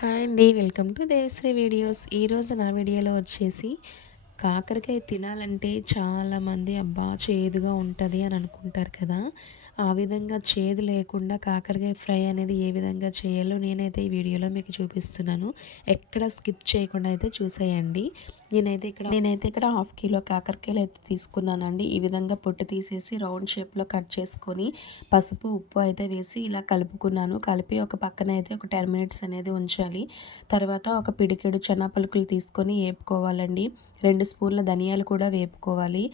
Hi అండి. Welcome to Deva Sri videos. ఈరోజు నా వీడియోలో వచ్చేసి కాకరకాయ తినాలంటే చాలామంది అబ్బా చేదుగా ఉంటుంది అని అనుకుంటారు కదా! ఆ విధంగా చేదు లేకుండా కాకరకాయ ఫ్రై అనేది ఏ విధంగా చేయాలో నేనైతే ఈ వీడియోలో మీకు చూపిస్తున్నాను. ఎక్కడ స్కిప్ చేయకుండా అయితే చూసేయండి. నేనైతే ఇక్కడ హాఫ్ కిలో కాకరకాయలు అయితే తీసుకున్నానండి. ఈ విధంగా పొట్టు తీసేసి రౌండ్ షేప్లో కట్ చేసుకొని పసుపు ఉప్పు అయితే వేసి ఇలా కలుపుకున్నాను. కలిపి ఒక పక్కన అయితే ఒక 10 మినిట్స్ అనేది ఉంచాలి. తర్వాత ఒక పిడికెడు చెనాపలుకులు తీసుకొని వేపుకోవాలండి. 2 స్పూన్ల ధనియాలు కూడా వేపుకోవాలి.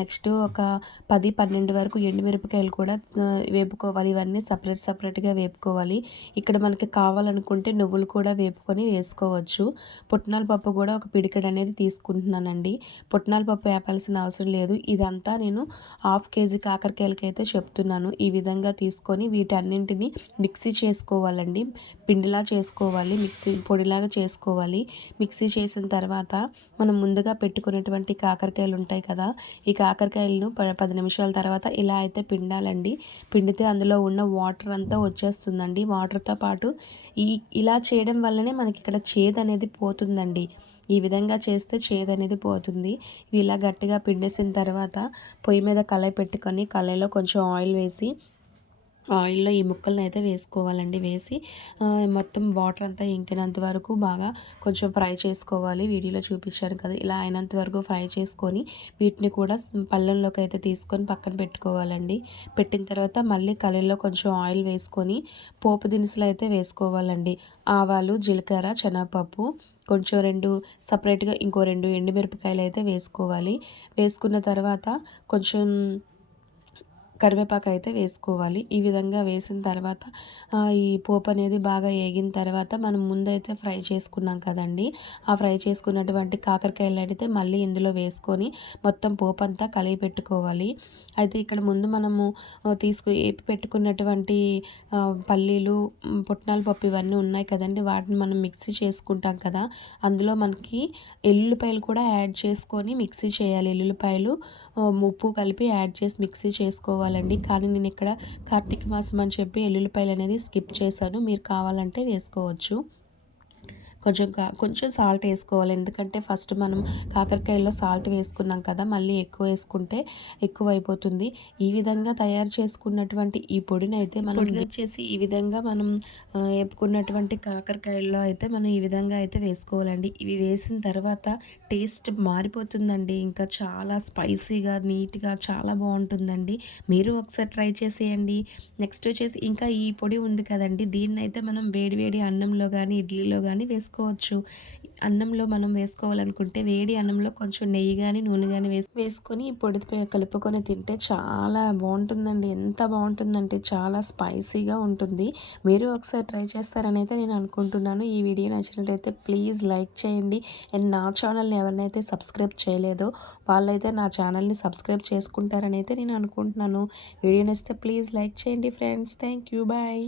నెక్స్ట్ ఒక 10-12 వరకు ఎండుమిరపకాయలు కూడా వేపుకోవాలి. ఇవన్నీ సపరేట్గా వేపుకోవాలి. ఇక్కడ మనకి కావాలనుకుంటే నువ్వులు కూడా వేపుకొని వేసుకోవచ్చు. పుట్నాల పప్పు కూడా ఒక పిడికెడు అనేది తీసుకుంటున్నానండి. పుట్నాల పప్పు వేపాల్సిన అవసరం లేదు. ఇదంతా నేను హాఫ్ కేజీ కాకరకాయలకైతే చెప్తున్నాను. ఈ విధంగా తీసుకొని వీటన్నింటిని మిక్సీ చేసుకోవాలండి. పిండిలా చేసుకోవాలి. మిక్సీ పొడిలాగా చేసుకోవాలి. మిక్సీ చేసిన తర్వాత మనం ముందుగా పెట్టుకున్నటువంటి కాకరకాయలు ఉంటాయి కదా, ఈ కాకరకాయలను 10 నిమిషాల తర్వాత ఇలా అయితే పిండాలండి. పిండితే అందులో ఉన్న వాటర్ అంతా వచ్చేస్తుందండి. వాటర్తో పాటు ఇలా చేయడం వల్లనే మనకి ఇక్కడ చేదు అనేది పోతుందండి. ఈ విధంగా చేస్తే చేదు అనేది పోతుంది. ఇవి ఇలా గట్టిగా పిండేసిన తర్వాత పొయ్యి మీద కళాయి పెట్టుకొని కళాయిలో కొంచెం ఆయిల్ వేసి ఆయిల్లో ఈ ముక్కలను అయితే వేసుకోవాలండి. వేసి మొత్తం వాటర్ అంతా ఇంకినంత వరకు బాగా కొంచెం ఫ్రై చేసుకోవాలి. వీడియోలో చూపించాను కదా, ఇలా అయినంత వరకు ఫ్రై చేసుకొని వీటిని కూడా పళ్ళెంలోకి అయితే తీసుకొని పక్కన పెట్టుకోవాలండి. పెట్టిన తర్వాత మళ్ళీ కళాయిలో కొంచెం ఆయిల్ వేసుకొని పోపు దినుసులు అయితే వేసుకోవాలండి. ఆవాలు, జీలకర్ర, శనగపప్పు, కొంచెం 2 సపరేట్గా ఇంకో 2 ఎండుమిరపకాయలు అయితే వేసుకోవాలి. వేసుకున్న తర్వాత కొంచెం కరివేపాకు అయితే వేసుకోవాలి. ఈ విధంగా వేసిన తర్వాత ఈ పోపు అనేది బాగా ఏగిన తర్వాత మనం ముందైతే ఫ్రై చేసుకున్నాం కదండి, ఆ ఫ్రై చేసుకున్నటువంటి కాకరకాయలు అయితే మళ్ళీ ఇందులో వేసుకొని మొత్తం పోపు అంతా కలిపి పెట్టుకోవాలి. అయితే ఇక్కడ ముందు మనము ఏపి పెట్టుకున్నటువంటి పల్లీలు, పుట్నాల పప్పు ఇవన్నీ ఉన్నాయి కదండి, వాటిని మనం మిక్సీ చేసుకుంటాం కదా, అందులో మనకి ఎల్లుల్లిపాయలు కూడా యాడ్ చేసుకొని మిక్సీ చేయాలి. ఎల్లుల్లిపాయలు ఉప్పు కలిపి యాడ్ చేసి మిక్సీ చేసుకోవాలండి. కానీ నేను ఇక్కడ కార్తీక మాసం అని చెప్పి ఎల్లుల్లిపాయలు అనేది స్కిప్ చేశాను. మీరు కావాలంటే వేసుకోవచ్చు. కొంచెం సాల్ట్ వేసుకోవాలి. ఎందుకంటే ఫస్ట్ మనం కాకరకాయల్లో సాల్ట్ వేసుకున్నాం కదా, మళ్ళీ ఎక్కువ వేసుకుంటే ఎక్కువ అయిపోతుంది. ఈ విధంగా తయారు చేసుకున్నటువంటి ఈ పొడిని అయితే మనం వచ్చేసి ఈ విధంగా మనం వేపుకున్నటువంటి కాకరకాయల్లో అయితే మనం ఈ విధంగా అయితే వేసుకోవాలండి. ఇవి వేసిన తర్వాత టేస్ట్ మారిపోతుందండి. ఇంకా చాలా స్పైసీగా నీట్గా చాలా బాగుంటుందండి. మీరు ఒకసారి ట్రై చేసేయండి. నెక్స్ట్ వచ్చేసి ఇంకా ఈ పొడి ఉంది కదండి, దీన్ని అయితే మనం వేడి అన్నంలో కానీ ఇడ్లీలో కానీ వేసుకోవచ్చు. అన్నంలో మనం వేసుకోవాలనుకుంటే వేడి అన్నంలో కొంచెం నెయ్యి కానీ నూనె కానీ వేసుకొని ఈ పొడితో కలుపుకొని తింటే చాలా బాగుంటుందండి. ఎంత బాగుంటుందంటే చాలా స్పైసీగా ఉంటుంది. మీరు ఒకసారి ట్రై చేస్తారని అయితే నేను అనుకుంటున్నాను. ఈ వీడియో నచ్చినట్లయితే ప్లీజ్ లైక్ చేయండి. అండ్ నా ఛానల్ని ఎవరినైతే సబ్స్క్రైబ్ చేయలేదో వాళ్ళైతే నా ఛానల్ని సబ్స్క్రైబ్ చేసుకుంటారని అయితే నేను అనుకుంటున్నాను. వీడియో నచ్చితే ప్లీజ్ లైక్ చేయండి ఫ్రెండ్స్. Thank you. బాయ్.